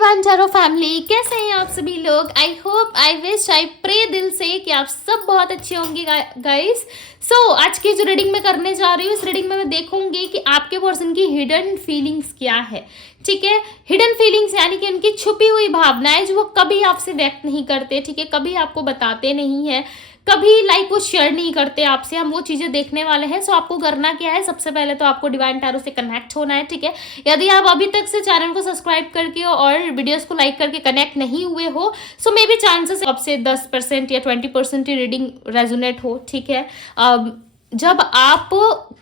Divine tarot family, कैसे हैं आप सभी लोग। I hope, I wish, I pray दिल से कि आप सब बहुत अच्छे होंगे गाइस। सो आज की जो रीडिंग मैं करने जा रही हूँ, इस रीडिंग में मैं देखूंगी कि आपके पर्सन की हिडन फीलिंग्स क्या है। ठीक है, हिडन फीलिंग्स यानी कि उनकी छुपी हुई भावनाएं जो वो कभी आपसे व्यक्त नहीं करते। ठीक है, कभी आपको बताते नहीं है, कभी लाइक वो शेयर नहीं करते आपसे। हम वो चीजें देखने वाले हैं। सो आपको करना क्या है, सबसे पहले तो आपको डिवाइन टैरो से कनेक्ट होना है। ठीक है, यदि आप अभी तक से चैनल को सब्सक्राइब करके और वीडियोस को लाइक करके कनेक्ट नहीं हुए हो, सो मे बी चांसेस आपसे 10% या 20% ही रीडिंग रेजोनेट हो। ठीक है, जब आप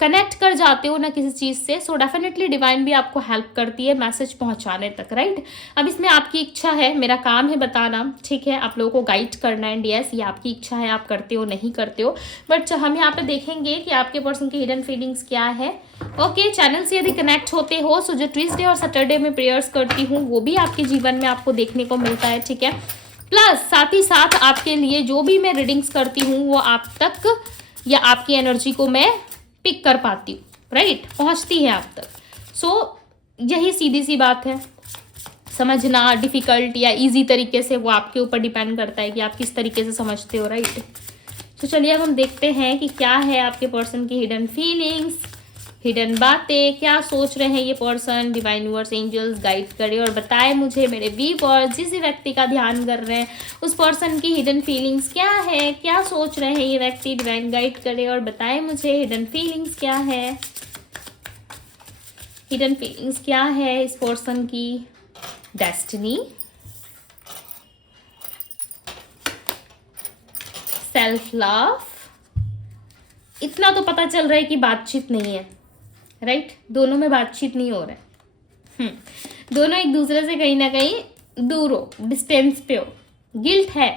कनेक्ट कर जाते हो ना किसी चीज़ से, सो डेफिनेटली डिवाइन भी आपको हेल्प करती है मैसेज पहुंचाने तक, राइट। अब इसमें आपकी इच्छा है, मेरा काम है बताना। ठीक है, आप लोगों को गाइड करना है। यस, ये आपकी इच्छा है, आप करते हो नहीं करते हो, बट हम यहाँ पे देखेंगे कि आपके पर्सन की हिडन फीलिंग्स क्या है। ओके, चैनल से यदि कनेक्ट होते हो, सो जो ट्यूसडे और सैटरडे में प्रेयर्स करती हूँ वो भी आपके जीवन में आपको देखने को मिलता है। ठीक है, प्लस साथ ही साथ आपके लिए जो भी मैं रीडिंग्स करती हूँ वो आप तक या आपकी एनर्जी को मैं पिक कर पाती हूँ, राइट, पहुँचती है आप तक। सो यही सीधी सी बात है। समझना डिफ़िकल्ट या इजी तरीके से वो आपके ऊपर डिपेंड करता है कि आप किस तरीके से समझते हो, राइट। तो चलिए अब हम देखते हैं कि क्या है आपके पर्सन की हिडन फीलिंग्स, हिडन बातें, क्या सोच रहे हैं ये person. Divine universe angels guide करे और बताए मुझे, मेरे व्यूअर्स जिस व्यक्ति का ध्यान कर रहे हैं उस पर्सन की हिडन फीलिंग्स क्या है, क्या सोच रहे हैं ये व्यक्ति। डिवाइन गाइड करे और बताए मुझे हिडन फीलिंग्स क्या है, हिडन फीलिंग्स क्या है इस पर्सन की। डेस्टिनी, सेल्फ लव, इतना तो पता चल रहा है कि बातचीत नहीं है, राइट। दोनों में बातचीत नहीं हो रहा है। दोनों एक दूसरे से कहीं ना कहीं दूर हो, डिस्टेंस पे हो। गिल्ट है।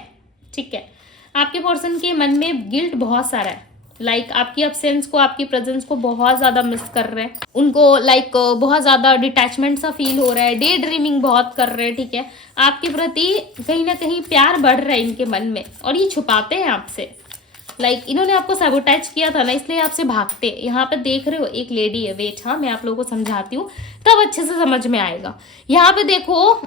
ठीक है, आपके पर्सन के मन में गिल्ट बहुत सारा है। लाइक आपकी एब्सेंस को, आपकी प्रेजेंस को बहुत ज़्यादा मिस कर रहे हैं। उनको लाइक बहुत ज़्यादा डिटैचमेंट सा फील हो रहा है, डे ड्रीमिंग बहुत कर रहे हैं। ठीक है, आपके प्रति कहीं ना कहीं प्यार बढ़ रहा है इनके मन में और ये छुपाते हैं आपसे। लाइक इन्होंने आपको सैबोटेज किया था ना, इसलिए आपसे भागते। यहाँ पे देख रहे हो एक लेडी है, वेट, हाँ मैं आप लोगों को समझाती हूँ तब अच्छे से समझ में आएगा। यहाँ पे देखो,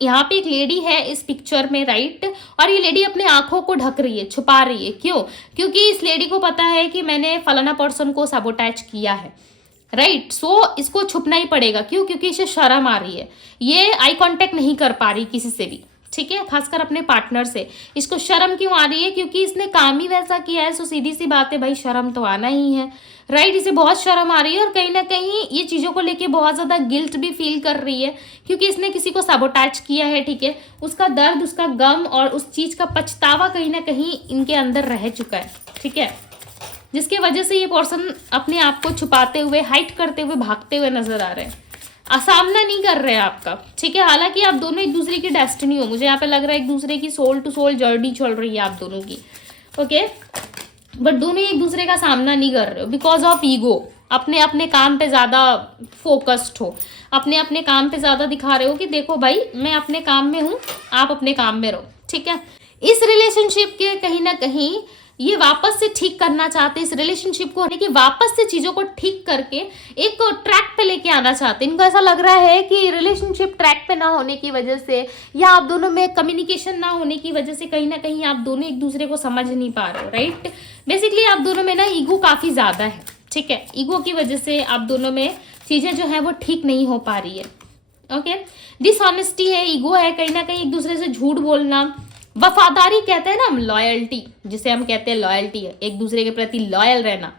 यहाँ पे एक लेडी है इस पिक्चर में, राइट, और ये लेडी अपने आंखों को ढक रही है, छुपा रही है। क्यों? क्योंकि इस लेडी को पता है कि मैंने फलाना पर्सन को सैबोटेज किया है, राइट। सो इसको छुपना ही पड़ेगा। क्यों? क्योंकि इसे शर्म आ रही है, ये आई कांटेक्ट नहीं कर पा रही किसी से भी। ठीक है, खासकर अपने पार्टनर से। इसको शर्म क्यों आ रही है? क्योंकि इसने काम ही वैसा किया है। सो सीधी सी बात है भाई, शर्म तो आना ही है, राइट। इसे बहुत शर्म आ रही है और कहीं ना कहीं ये चीज़ों को लेके बहुत ज़्यादा गिल्ट भी फील कर रही है, क्योंकि इसने किसी को सैबोटेज किया है। ठीक है, उसका दर्द, उसका गम और उस चीज़ का पछतावा कहीं ना कहीं इनके अंदर रह चुका है। ठीक है, जिसकी वजह से ये पर्सन अपने आप को छुपाते हुए, हाइड करते हुए, भागते हुए नजर आ रहे हैं, सामना नहीं कर रहे हैं आपका। ठीक है, हालांकि आप दोनों एक दूसरे की डेस्टिनी हो। मुझे यहाँ पे लग रहा है एक दूसरे की सोल टू सोल जर्नी चल रही है आप दोनों की। ओके, बट दोनों एक दूसरे का सामना नहीं कर रहे हो बिकॉज ऑफ ईगो। अपने अपने काम पे ज़्यादा फोकस्ड हो, अपने अपने काम पे ज़्यादा दिखा रहे हो कि देखो भाई मैं अपने काम में हूँ, आप अपने काम में रहो। ठीक है, इस रिलेशनशिप के कहीं ना कहीं ये वापस से ठीक करना चाहते हैं, इस रिलेशनशिप को कि वापस से चीज़ों को ठीक करके एक ट्रैक पे लेके आना चाहते हैं। इनको ऐसा लग रहा है कि रिलेशनशिप ट्रैक पे ना होने की वजह से या आप दोनों में कम्युनिकेशन ना होने की वजह से कहीं ना कहीं आप दोनों एक दूसरे को समझ नहीं पा रहे हो, राइट। बेसिकली आप दोनों में ना ईगो काफ़ी ज़्यादा है। ठीक है, ईगो की वजह से आप दोनों में चीज़ें जो है वो ठीक नहीं हो पा रही है। ओके, डिसऑनेस्टी है, ईगो है, कहीं ना कहीं एक दूसरे से झूठ बोलना, वफादारी कहते हैं ना हम, लॉयल्टी जिसे हम कहते हैं, लॉयल्टी है, एक दूसरे के प्रति लॉयल रहना,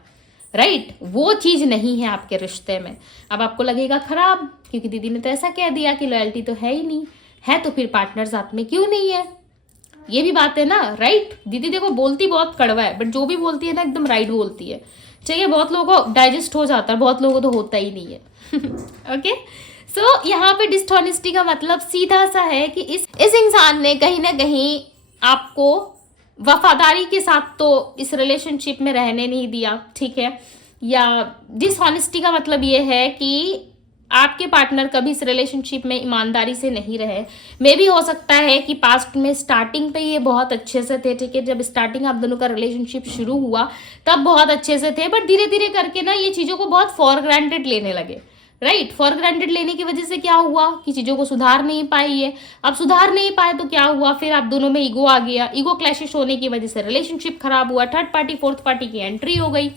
राइट, वो चीज़ नहीं है आपके रिश्ते में। अब आपको लगेगा खराब क्योंकि दीदी ने तो ऐसा कह दिया कि लॉयल्टी तो है ही नहीं है, तो फिर पार्टनर साथ में क्यों नहीं है, ये भी बात है ना, राइट। दीदी देखो बोलती बहुत कड़वा है, बट जो भी बोलती है ना एकदम राइट बोलती है। चाहिए बहुत लोगों को डाइजेस्ट हो जाता है, बहुत लोगों को तो होता ही नहीं है। ओके, सो यहाँ पे डिसऑनेस्टी का मतलब सीधा सा है कि इस इंसान ने कहीं ना कहीं आपको वफादारी के साथ तो इस रिलेशनशिप में रहने नहीं दिया। ठीक है, या डिसऑनेस्टी का मतलब ये है कि आपके पार्टनर कभी इस रिलेशनशिप में ईमानदारी से नहीं रहे। मे भी हो सकता है कि पास्ट में स्टार्टिंग पे ये बहुत अच्छे से थे। ठीक है, जब स्टार्टिंग आप दोनों का रिलेशनशिप शुरू हुआ तब बहुत अच्छे से थे, बट धीरे धीरे करके ना ये चीज़ों को बहुत फॉर ग्रांटेड लेने लगे, राइट। फॉर ग्रांटेड लेने की वजह से क्या हुआ कि चीजों को सुधार नहीं पाई है। अब सुधार नहीं पाए तो क्या हुआ, फिर आप दोनों में ईगो आ गया, ईगो क्लैशेस होने की वजह से रिलेशनशिप खराब हुआ, थर्ड पार्टी फोर्थ पार्टी की एंट्री हो गई,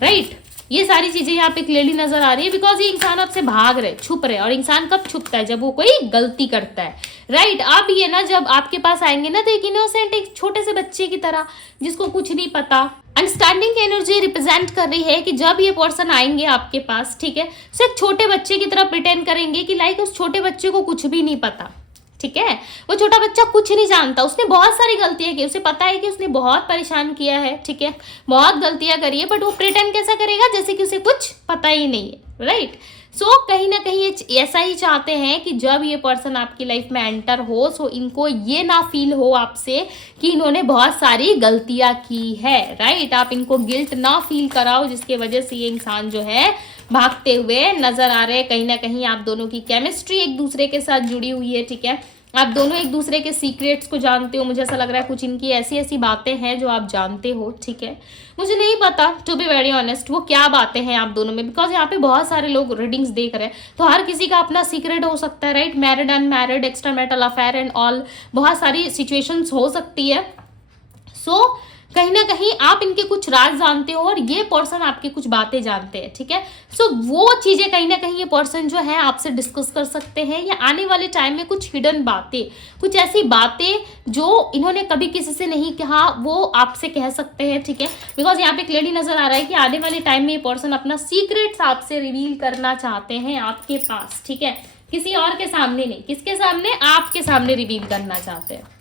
राइट। ये सारी चीजें यहाँ पे क्लियरली नजर आ रही है, बिकॉज ये इंसान आपसे भाग रहे, छुप रहे, और इंसान कब छुपता है, जब वो कोई गलती करता है, राइट। आप ये ना जब आपके पास आएंगे ना, तो एक इनोसेंट, एक छोटे से बच्चे की तरह जिसको कुछ नहीं पता। अंडरस्टैंडिंग की एनर्जी रिप्रेजेंट कर रही है कि जब ये पर्सन आएंगे आपके पास, ठीक है, सिर्फ छोटे बच्चे की तरह प्रिटेंड करेंगे कि लाइक उस छोटे बच्चे को कुछ भी नहीं पता, ठीक है। वो छोटा बच्चा कुछ नहीं जानता, उसने बहुत सारी गलतियां की, उसे पता है कि उसने बहुत परेशान किया है, ठीक है, बहुत गलतियां करी है, बट वो प्रिटेंड कैसा करेगा जैसे कि उसे कुछ पता ही नहीं है, राइट। सो कहीं ना कहीं ये ऐसा ही चाहते हैं कि जब ये पर्सन आपकी लाइफ में एंटर हो, सो इनको ये ना फील हो आपसे कि इन्होंने बहुत सारी गलतियां की है, राइट। आप इनको गिल्ट ना फील कराओ, जिसकी वजह से ये इंसान जो है भागते हुए नजर आ रहे हैं। कहीं ना कहीं आप दोनों की केमिस्ट्री एक दूसरे के साथ जुड़ी हुई है, ठीक है, आप दोनों एक दूसरे के सीक्रेट्स को जानते हो। मुझे ऐसा लग रहा है कुछ इनकी ऐसी ऐसी बातें हैं जो आप जानते हो, ठीक है। मुझे नहीं पता, टू बी वेरी ऑनेस्ट, वो क्या बातें हैं आप दोनों में, बिकॉज यहाँ पे बहुत सारे लोग रीडिंग्स देख रहे हैं, तो हर किसी का अपना सीक्रेट हो सकता है, right. Married, unmarried, extra marital affair and all, बहुत सारी सिचुएशंस हो सकती है। सो कहीं ना कहीं आप इनके कुछ राज जानते हो और ये पर्सन आपकी कुछ बातें जानते हैं, ठीक है। सो वो चीजें कहीं ना कहीं ये पर्सन जो है आपसे डिस्कस कर सकते हैं, या आने वाले टाइम में कुछ हिडन बातें, कुछ ऐसी बातें जो इन्होंने कभी किसी से नहीं कहा, वो आपसे कह सकते हैं, ठीक है। बिकॉज यहाँ पे क्लियरली नजर आ रहा है कि आने वाले टाइम में ये पर्सन अपना सीक्रेट्स आपसे रिवील करना चाहते हैं आपके पास, ठीक है, किसी और के सामने नहीं। किसके सामने? आपके सामने रिवील करना चाहते हैं,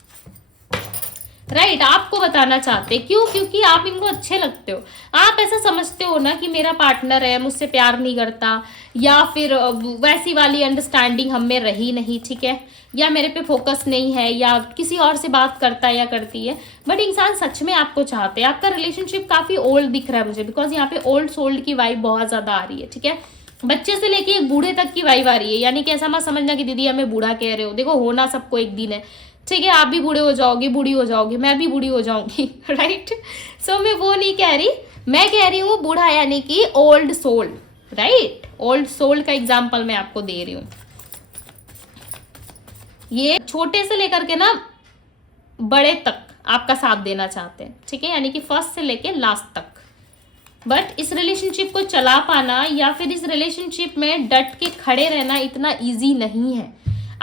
राइट। आपको बताना चाहते, क्यों? क्योंकि आप इनको अच्छे लगते हो। आप ऐसा समझते हो ना कि मेरा पार्टनर है, मुझसे प्यार नहीं करता, या फिर वैसी वाली अंडरस्टैंडिंग हम में रही नहीं, ठीक है, या मेरे पे फोकस नहीं है, या किसी और से बात करता है या करती है, बट इंसान सच में आपको चाहते हैं। आपका रिलेशनशिप काफी ओल्ड दिख रहा है मुझे, बिकॉज यहाँ पे ओल्ड सोल्ड की वाइब बहुत ज्यादा आ रही है, ठीक है। बच्चे से लेके एक बूढ़े तक की वाइब आ रही है, यानी कि ऐसा मत समझना कि दीदी हमें बूढ़ा कह रहे हो, देखो होना सबको एक दिन है, ठीक है। आप भी बूढ़े हो जाओगे, बूढ़ी हो जाओगे, मैं भी बूढ़ी हो जाऊंगी, राइट। सो मैं वो नहीं कह रही, मैं कह रही हूँ बूढ़ा यानी कि old soul, right. Old soul का एग्जाम्पल मैं आपको दे रही हूँ। ये छोटे से लेकर के ना बड़े तक आपका साथ देना चाहते हैं, ठीक है, यानी कि फर्स्ट से लेके लास्ट तक। बट इस रिलेशनशिप को चला पाना या फिर इस रिलेशनशिप में डट के खड़े रहना इतना इजी नहीं है।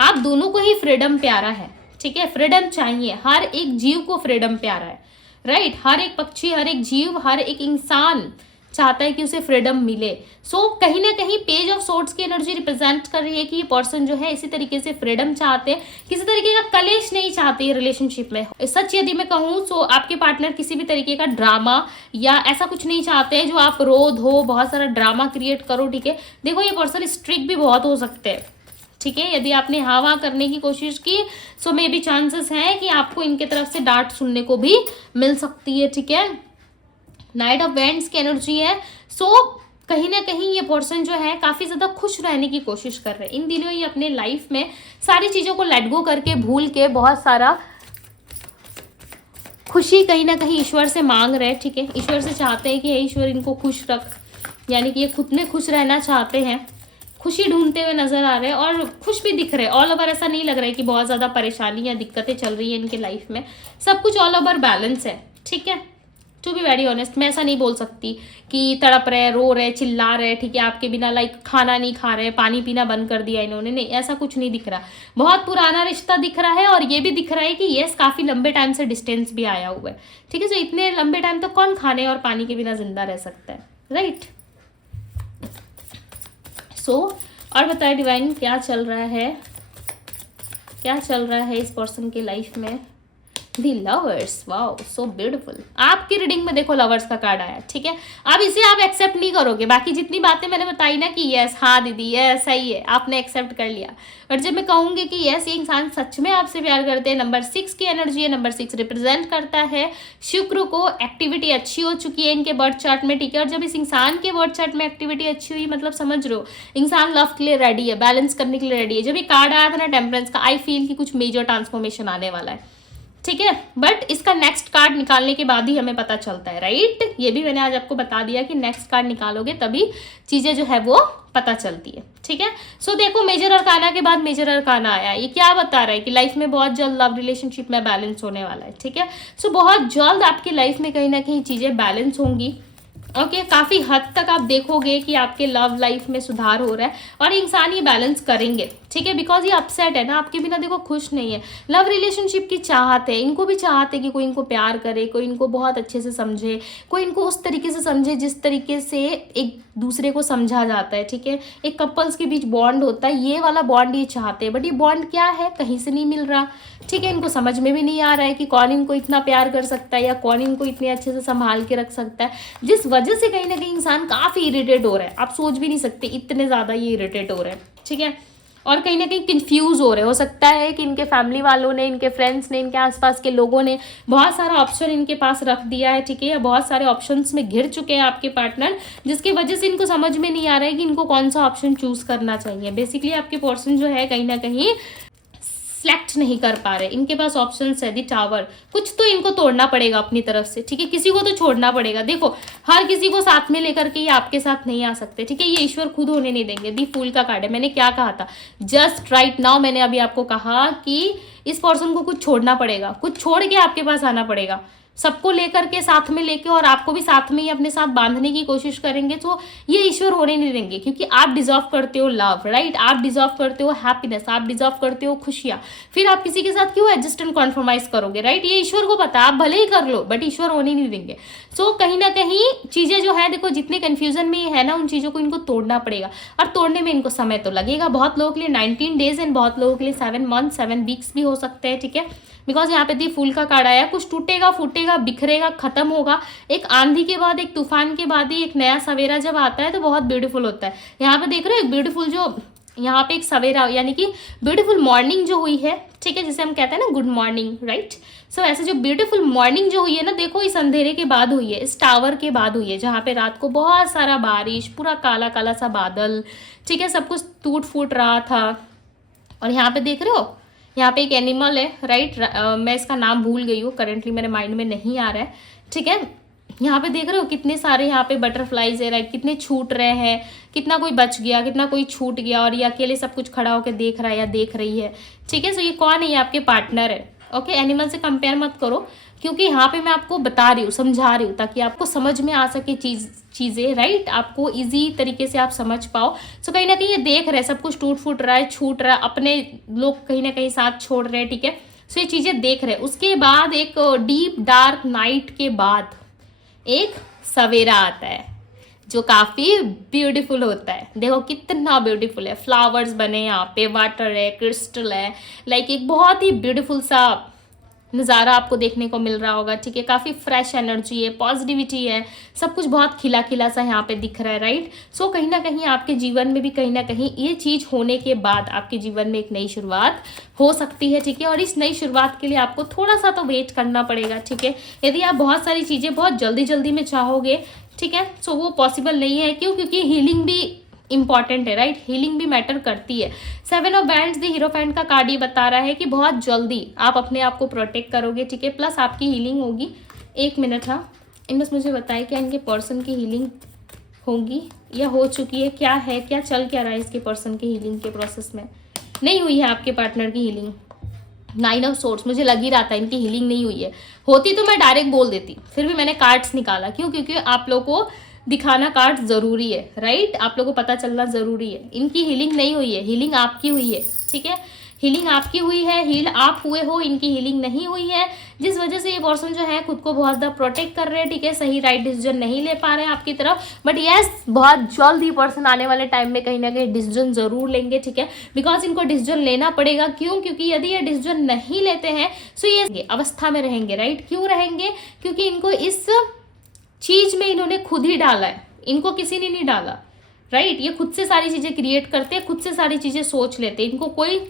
आप दोनों को ही फ्रीडम प्यारा है, ठीक है, फ्रीडम चाहिए, हर एक जीव को फ्रीडम प्यारा है, राइट। हर एक पक्षी, हर एक जीव, हर एक इंसान चाहता है कि उसे फ्रीडम मिले। सो कहीं ना कहीं पेज ऑफ सोर्ड्स की एनर्जी रिप्रेजेंट कर रही है कि ये पर्सन जो है इसी तरीके से फ्रीडम चाहते हैं, किसी तरीके का कलेश नहीं चाहते ये रिलेशनशिप में। सच यदि मैं कहूँ तो आपके पार्टनर किसी भी तरीके का ड्रामा या ऐसा कुछ नहीं चाहते हैं जो आप रो धो, बहुत सारा ड्रामा क्रिएट करो, ठीक है। देखो ये पर्सन स्ट्रिक्ट भी बहुत हो सकते हैं, ठीक है। यदि आपने हाँ वहाँ करने की कोशिश की, सो मे बी चांसेस हैं कि आपको इनके तरफ से डांट सुनने को भी मिल सकती है, ठीक है। नाइट ऑफ वेंट्स की एनर्जी है। सो कहीं ना कहीं ये पर्सन जो है काफी ज्यादा खुश रहने की कोशिश कर रहे हैं इन दिनों। ये अपने लाइफ में सारी चीजों को लेट गो करके, भूल के, बहुत सारा खुशी कहीं ना कहीं ईश्वर से मांग रहे हैं, ठीक है। ईश्वर से चाहते हैं कि हे ईश्वर इनको खुश रख, यानी कि ये खुद में खुश रहना चाहते हैं, खुशी ढूंढते हुए नजर आ रहे हैं और खुश भी दिख रहे हैं। ऑल ओवर ऐसा नहीं लग रहा है कि बहुत ज्यादा परेशानी या दिक्कतें चल रही है इनके लाइफ में, सब कुछ ऑल ओवर बैलेंस है, ठीक है। टू बी वेरी ऑनेस्ट, मैं ऐसा नहीं बोल सकती कि तड़प रहे, रो रहे, चिल्ला रहे, ठीक है, आपके बिना, लाइक खाना नहीं खा रहे, पानी पीना बंद कर दिया इन्होंने, नहीं, ऐसा कुछ नहीं दिख रहा। बहुत पुराना रिश्ता दिख रहा है और ये भी दिख रहा है कि यस काफी लंबे टाइम से डिस्टेंस भी आया हुआ है, ठीक है। तो इतने लंबे टाइम तक कौन खाने और पानी के बिना जिंदा रह सकता है, राइट। सो और बताए डिवाइन क्या चल रहा है, क्या चल रहा है इस पर्सन के लाइफ में। दी लवर्स, वाओ सो ब्यूटीफुल। आपकी रीडिंग में देखो लवर्स का कार्ड आया, ठीक है। अब इसे आप एक्सेप्ट नहीं करोगे, बाकी जितनी बातें मैंने बताई ना कि यस हाँ दीदी यस सही है, आपने एक्सेप्ट कर लिया। बट जब मैं कहूंगी कि यस ये इंसान सच में आपसे प्यार करते हैं, नंबर 6 की एनर्जी है, नंबर 6 रिप्रेजेंट करता है शुक्र को। एक्टिविटी अच्छी हो चुकी है इनके बर्थ चार्ट में, ठीक है। और जब इस इंसान के बर्थ चार्ट में एक्टिविटी अच्छी हुई, मतलब समझ रहे हो इंसान लव के लिए रेडी है, बैलेंस करने के लिए रेडी है। जब ये कार्ड आया था ना टेम्परेंस का, आई फील कि कुछ मेजर ट्रांसफॉर्मेशन आने वाला है, ठीक है। बट इसका नेक्स्ट कार्ड निकालने के बाद ही हमें पता चलता है, राइट। ये भी मैंने आज आपको बता दिया कि नेक्स्ट कार्ड निकालोगे तभी चीजें जो है वो पता चलती है, ठीक है। सो देखो, मेजर अरकाना के बाद मेजर अरकाना आया, ये क्या बता रहा है कि लाइफ में बहुत जल्द लव रिलेशनशिप में बैलेंस होने वाला है, ठीक है। सो बहुत जल्द आपकी लाइफ में कहीं ना कहीं चीजें बैलेंस होंगी। ओके, काफी हद तक आप देखोगे कि आपके लव लाइफ में सुधार हो रहा है और इंसान ये बैलेंस करेंगे, ठीक है। बिकॉज ये अपसेट है ना, आपके बिना देखो खुश नहीं है। लव रिलेशनशिप की चाहत है, इनको भी चाहते है कि कोई इनको प्यार करे, कोई इनको बहुत अच्छे से समझे, कोई इनको उस तरीके से समझे जिस तरीके से एक दूसरे को समझा जाता है, ठीक है। एक कपल्स के बीच बॉन्ड होता है, ये वाला बॉन्ड ये चाहते हैं। बट ये बॉन्ड क्या है, कहीं से नहीं मिल रहा, ठीक है। इनको समझ में भी नहीं आ रहा है कि कौन इनको इतना प्यार कर सकता है या कौन इनको इतने अच्छे से संभाल के रख सकता है, जिस वजह से कहीं ना कहीं इंसान काफी इरिटेट हो रहा है। आप सोच भी नहीं सकते इतने ज्यादा ये इरिटेट हो रहे हैं, ठीक है। और कहीं ना कहीं कंफ्यूज हो रहे हो सकता है कि इनके फैमिली वालों ने, इनके फ्रेंड्स ने, इनके आसपास के लोगों ने बहुत सारा ऑप्शन इनके पास रख दिया है, ठीक है। या बहुत सारे ऑप्शंस में घिर चुके हैं आपके पार्टनर, जिसकी वजह से इनको समझ में नहीं आ रहा है कि इनको कौन सा ऑप्शन चूज करना चाहिए। बेसिकली आपके पर्सन जो है कहीं ना कहीं सिलेक्ट नहीं कर पा रहे, इनके पास ऑप्शंस है दी टावर। कुछ तो इनको तोड़ना पड़ेगा अपनी तरफ से, ठीक है। किसी को तो छोड़ना पड़ेगा। देखो, हर किसी को साथ में लेकर के ये आपके साथ नहीं आ सकते, ठीक है। ये ईश्वर खुद होने नहीं देंगे। दी फूल का कार्ड है। मैंने क्या कहा था जस्ट राइट नाउ, मैंने अभी आपको कहा कि इस पर्सन को कुछ छोड़ना पड़ेगा, कुछ छोड़ के आपके पास आना पड़ेगा। सबको लेकर के साथ में लेके और आपको भी साथ में ही अपने साथ बांधने की कोशिश करेंगे तो ये ईश्वर होने नहीं देंगे, क्योंकि आप डिजर्व करते हो लव, राइट। आप डिजर्व करते हो हैप्पीनेस, आप डिजर्व करते हो खुशियां। फिर आप किसी के साथ क्यों एडजस्ट एंड कॉन्फर्माइज करोगे, राइट। ये ईश्वर को पता है, आप भले ही कर लो बट ईश्वर होने नहीं देंगे। सो कहीं ना कहीं चीजें जो है, देखो जितने कंफ्यूजन में है ना, उन चीजों को इनको तोड़ना पड़ेगा और तोड़ने में इनको समय तो लगेगा। बहुत लोगों के लिए 19 डेज एंड बहुत लोगों के लिए 7 मंथ 7 वीक्स भी हो सकते हैं, ठीक है। बिकॉज यहाँ पे दी फूल का कार्ड आया, कुछ टूटेगा, फूटेगा, बिखरेगा, खत्म होगा। एक आंधी के बाद, एक तूफान के बाद ही एक नया सवेरा जब आता है तो बहुत ब्यूटीफुल होता है। यहाँ पे देख रहे हो एक ब्यूटीफुल जो यहाँ पे एक सवेरा यानी कि ब्यूटीफुल मॉर्निंग जो हुई है, ठीक है, जिसे हम कहते हैं ना गुड मॉर्निंग, राइट। सो ऐसे जो ब्यूटीफुल मॉर्निंग जो हुई है ना, देखो इस अंधेरे के बाद हुई है, इस टावर के बाद हुई है, जहाँ पे रात को बहुत सारा बारिश, पूरा काला काला सा बादल, ठीक है, सब कुछ टूट फूट रहा था। और यहाँ पे देख रहे हो, यहाँ पे एक एनिमल है, राइट। मैं इसका नाम भूल गई हूँ, करेंटली मेरे माइंड में नहीं आ रहा है, ठीक है। यहाँ पे देख रहे हो कितने सारे यहाँ पे बटरफ्लाईज है, राइट। कितने छूट रहे हैं, कितना कोई बच गया, कितना कोई छूट गया, और ये अकेले सब कुछ खड़ा होकर देख रहा है या देख रही है, ठीक है। सो ये कौन है, ये आपके पार्टनर है, ओके। एनिमल से कंपेयर मत करो, क्योंकि यहाँ पे मैं आपको बता रही हूँ, समझा रही हूँ, ताकि आपको समझ में आ सके चीजें, राइट। आपको इजी तरीके से आप समझ पाओ। सो कहीं ना कहीं ये देख रहे हैं सब कुछ टूट फूट रहा है, छूट रहा है, अपने लोग कहीं ना कहीं साथ छोड़ रहे हैं, ठीक है। सो ये चीजें देख रहे हैं। उसके बाद एक डीप डार्क नाइट के बाद एक सवेरा आता है जो काफी ब्यूटीफुल होता है। देखो कितना ब्यूटीफुल है, फ्लावर्स बने यहाँ पे, वाटर है, क्रिस्टल है, लाइक एक बहुत ही ब्यूटीफुल सा नज़ारा आपको देखने को मिल रहा होगा, ठीक है। काफ़ी फ्रेश एनर्जी है, पॉजिटिविटी है, सब कुछ बहुत खिला खिला सा यहाँ पे दिख रहा है, राइट। सो कहीं ना कहीं आपके जीवन में भी कहीं ना कहीं ये चीज़ होने के बाद आपके जीवन में एक नई शुरुआत हो सकती है, ठीक है। और इस नई शुरुआत के लिए आपको थोड़ा सा तो वेट करना पड़ेगा, ठीक है। यदि आप बहुत सारी चीज़ें बहुत जल्दी जल्दी में चाहोगे, ठीक है, सो वो पॉसिबल नहीं है। क्यों? क्योंकि हीलिंग भी इंपॉर्टेंट है, राइट। हीलिंग भी मैटर करती है। 7 ऑफ बैंड्स द हीरोफेंट का कार्ड ये बता रहा है कि बहुत जल्दी आप अपने आप को प्रोटेक्ट करोगे, ठीक है, प्लस आपकी हीलिंग होगी। 1 मिनट, हाँ, इन बस मुझे बताएं क्या इनके पर्सन की हीलिंग होगी या हो चुकी है, क्या है, क्या चल क्या रहा है इसके पर्सन की हीलिंग के प्रोसेस में। नहीं हुई है आपके पार्टनर की हीलिंग। 9 ऑफ सोर्ड्स, मुझे लग ही रहा था इनकी हीलिंग नहीं हुई है। होती तो मैं डायरेक्ट बोल देती, फिर भी मैंने कार्ड्स निकाला। क्यों? क्योंकि आप लोगों को दिखाना कार्ड जरूरी है, राइट। आप लोगों को पता चलना जरूरी है। इनकी हीलिंग नहीं हुई है, हीलिंग आपकी हुई है, ठीक है। हीलिंग आपकी हुई है, हील आप हुए हो, इनकी हीलिंग नहीं हुई है, जिस वजह से ये पर्सन जो है खुद को बहुत ज़्यादा प्रोटेक्ट कर रहे हैं, ठीक है। सही राइट डिसीजन नहीं ले पा रहे हैं आपकी तरफ, बट यस बहुत जल्द ये पर्सन आने वाले टाइम में कहीं ना कहीं डिसीजन जरूर लेंगे, ठीक है। बिकॉज इनको डिसीजन लेना पड़ेगा। क्यों? क्योंकि यदि ये डिसीजन नहीं लेते हैं तो ये अवस्था में रहेंगे, राइट। क्यों रहेंगे? क्योंकि इनको इस चीज में इन्होंने खुद ही डाला है, इनको किसी ने नहीं डाला, राइट। ये खुद से सारी चीजें क्रिएट करते हैं, खुद से सारी चीजें सोच लेते हैं। इनको कोई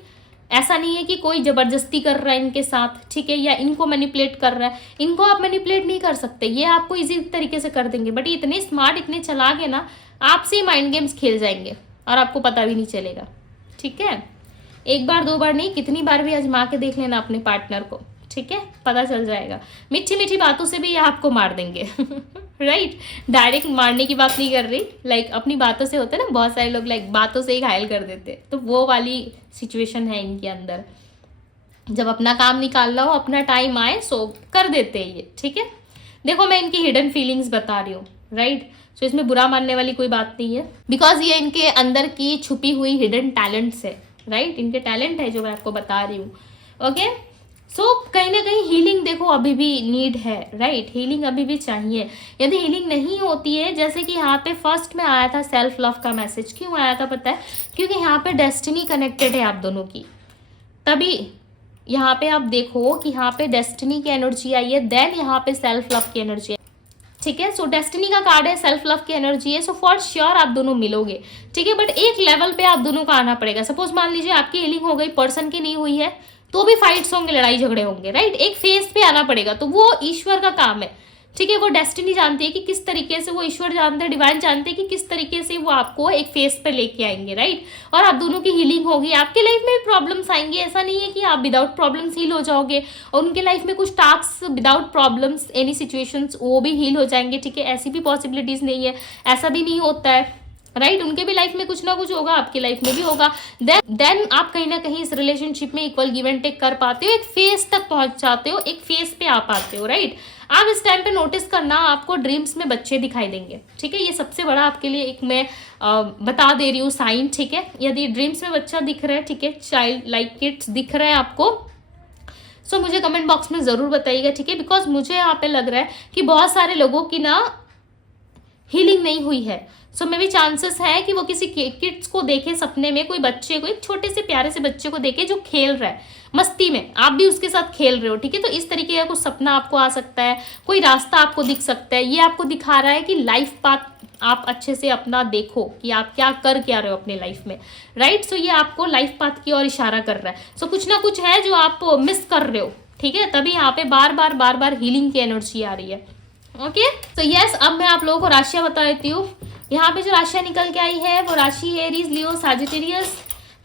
ऐसा नहीं है कि कोई जबरदस्ती कर रहा है इनके साथ, ठीक है, या इनको मैनिपुलेट कर रहा है। इनको आप मैनिपुलेट नहीं कर सकते, ये आपको इजी तरीके से कर देंगे। बट ये इतने स्मार्ट, इतने चालाक है ना, आपसे माइंड गेम्स खेल जाएंगे और आपको पता भी नहीं चलेगा, ठीक है। 1 बार 2 बार नहीं, कितनी बार भी आजमा के देख लेना अपने पार्टनर को, ठीक है, पता चल जाएगा। मीठी मीठी बातों से भी ये आपको मार देंगे राइट, डायरेक्ट मारने की बात नहीं कर रही, लाइक अपनी बातों से होता है ना, बहुत सारे लोग लाइक बातों से ही घायल कर देते, तो वो वाली सिचुएशन है इनके अंदर। जब अपना काम निकालना हो, अपना टाइम आए, सो कर देते हैं ये, ठीक है। देखो मैं इनकी हिडन फीलिंग्स बता रही हूँ, राइट। सो इसमें बुरा मानने वाली कोई बात नहीं है, बिकॉज ये इनके अंदर की छुपी हुई हिडन टैलेंट्स है, राइट। इनके टैलेंट है जो मैं आपको बता रही हूँ, ओके। सो कहीं ना कहीं हीलिंग देखो अभी भी नीड है, राइट। हीलिंग अभी भी चाहिए। यदि हीलिंग नहीं होती है, जैसे कि यहाँ पे फर्स्ट में आया था सेल्फ लव का मैसेज, क्यों आया था पता है? क्योंकि यहाँ पे डेस्टिनी कनेक्टेड है आप दोनों की, तभी यहाँ पे आप देखो कि यहाँ पे डेस्टिनी की एनर्जी आई है, देन यहाँ पे सेल्फ लव की एनर्जी है, ठीक है। सो डेस्टिनी का कार्ड है, सेल्फ लव की एनर्जी है, सो फॉर श्योर आप दोनों मिलोगे, ठीक है। बट एक लेवल पे आप दोनों का आना पड़ेगा। सपोज मान लीजिए आपकी हीलिंग हो गई, पर्सन की नहीं हुई है, तो भी फाइट्स होंगे, लड़ाई झगड़े होंगे, राइट। एक फेज पे आना पड़ेगा, तो वो ईश्वर का काम है, ठीक है। वो डेस्टिनी जानती है कि किस तरीके से, वो ईश्वर जानते हैं, डिवाइन जानते हैं कि किस तरीके से वो आपको एक फेज पे लेके आएंगे, राइट। और आप दोनों की हीलिंग होगी, आपके लाइफ में भी प्रॉब्लम्स आएंगे, ऐसा नहीं है कि आप विदाउट प्रॉब्लम्स हील हो जाओगे, और उनके लाइफ में कुछ task without problems any situations वो भी हील हो जाएंगे, ठीक है। ऐसी भी पॉसिबिलिटीज नहीं है, ऐसा भी नहीं होता है, राइट। उनके भी लाइफ में कुछ ना कुछ होगा, आपकी लाइफ में भी होगा, देन आप कहीं ना कहीं इस रिलेशनशिप में इक्वल गिव एंड टेक कर पाते हो, एक फेज तक पहुंच जाते हो, एक फेज पे आ पाते हो, राइट। आप इस टाइम पे नोटिस करना, आपको ड्रीम्स में बच्चे दिखाई देंगे, ठीक है। ये सबसे बड़ा आपके लिए एक मैं बता दे रही हूँ साइन, ठीक है। यदि ड्रीम्स में बच्चा दिख रहा है, ठीक है, चाइल्ड लाइक किड्स दिख रहा है आपको, सो मुझे कमेंट बॉक्स में जरूर बताइएगा, ठीक है। बिकॉज मुझे यहाँ पे लग रहा है कि बहुत सारे लोगों की ना हीलिंग नहीं हुई है, सो मे भी चांसेस है कि वो किसी किड्स को देखे सपने में, कोई बच्चे को, एक छोटे से प्यारे से बच्चे को देखे जो खेल रहा है मस्ती में, आप भी उसके साथ खेल रहे हो, ठीक है। तो इस तरीके का कुछ सपना आपको आ सकता है, कोई रास्ता आपको दिख सकता है। ये आपको दिखा रहा है कि लाइफ पाथ आप अच्छे से अपना देखो कि आप क्या रहे हो अपने लाइफ में, राइट। सो ये आपको लाइफ पाथ की ओर इशारा कर रहा है। सो कुछ ना कुछ है जो आप मिस कर रहे हो, ठीक है। तभी यहाँ पे बार बार हीलिंग की एनर्जी आ रही है, ओके। तो यस, अब मैं आप लोगों को राशियां बता देती हूँ। यहाँ पे जो राशियां निकल के आई है वो राशि है Aries, Leo, Sagittarius,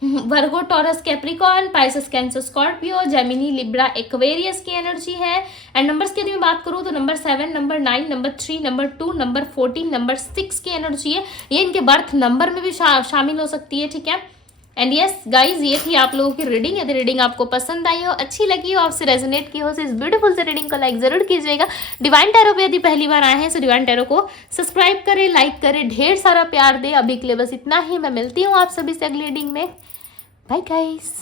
Virgo, Taurus, Capricorn, Pisces, Cancer, Scorpio, Gemini, Libra, Aquarius की एनर्जी है। एंड नंबर्स की यदि मैं बात करूँ तो number 7, number 9, number 3, number 2, number 14, number 6 की एनर्जी है। ये इनके बर्थ नंबर में भी शामिल हो सकती है, ठीक है। एंड यस गाइज, ये थी आप लोगों की रीडिंग। यदि रीडिंग आपको पसंद आई हो, अच्छी लगी हो, आपसे रेजोनेट की हो, तो इस ब्यूटीफुल से रीडिंग को लाइक जरूर कीजिएगा। डिवाइन टैरो पे यदि पहली बार आए हैं तो डिवाइन टैरो को सब्सक्राइब करें, लाइक करें, ढेर सारा प्यार दे। अभी के लिए बस इतना ही, मैं मिलती हूँ आप सभी से अगली रीडिंग में। Bye guys.